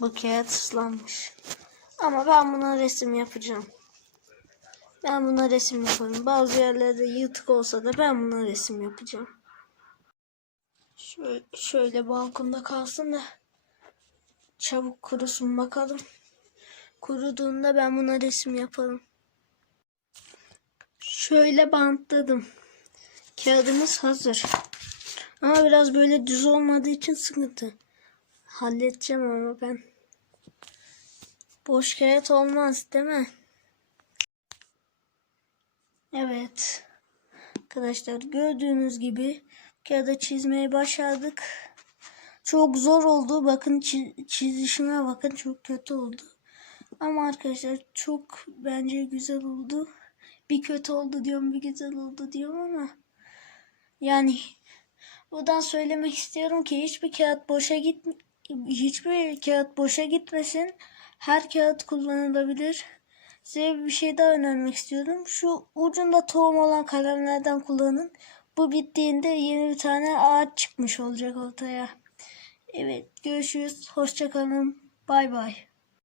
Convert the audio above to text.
Bu kağıt ıslanmış. Ama ben buna resim yapacağım. Ben buna resim yaparım. Bazı yerlerde yırtık olsa da ben buna resim yapacağım. Şöyle, şöyle balkonda kalsın da çabuk kurusun bakalım. Kuruduğunda ben buna resim yaparım. Şöyle bantladım. Kağıdımız hazır. Ama biraz böyle düz olmadığı için sıkıntı. Halledeceğim ama ben. Boş kağıt olmaz değil mi? Evet. Arkadaşlar gördüğünüz gibi kağıda çizmeyi başardık. Çok zor oldu. Bakın çi- çizişime bakın çok kötü oldu. Ama arkadaşlar çok bence güzel oldu. Bir kötü oldu diyorum bir güzel oldu diyorum ama yani buradan söylemek istiyorum ki hiçbir kağıt boşa git hiçbir kağıt boşa gitmesin. Her kağıt kullanılabilir. Size bir şey daha önermek istiyorum. Şu ucunda tohum olan kalemlerden kullanın. Bu bittiğinde yeni bir tane ağaç çıkmış olacak ortaya. Evet görüşürüz. Hoşçakalın. Bay bay.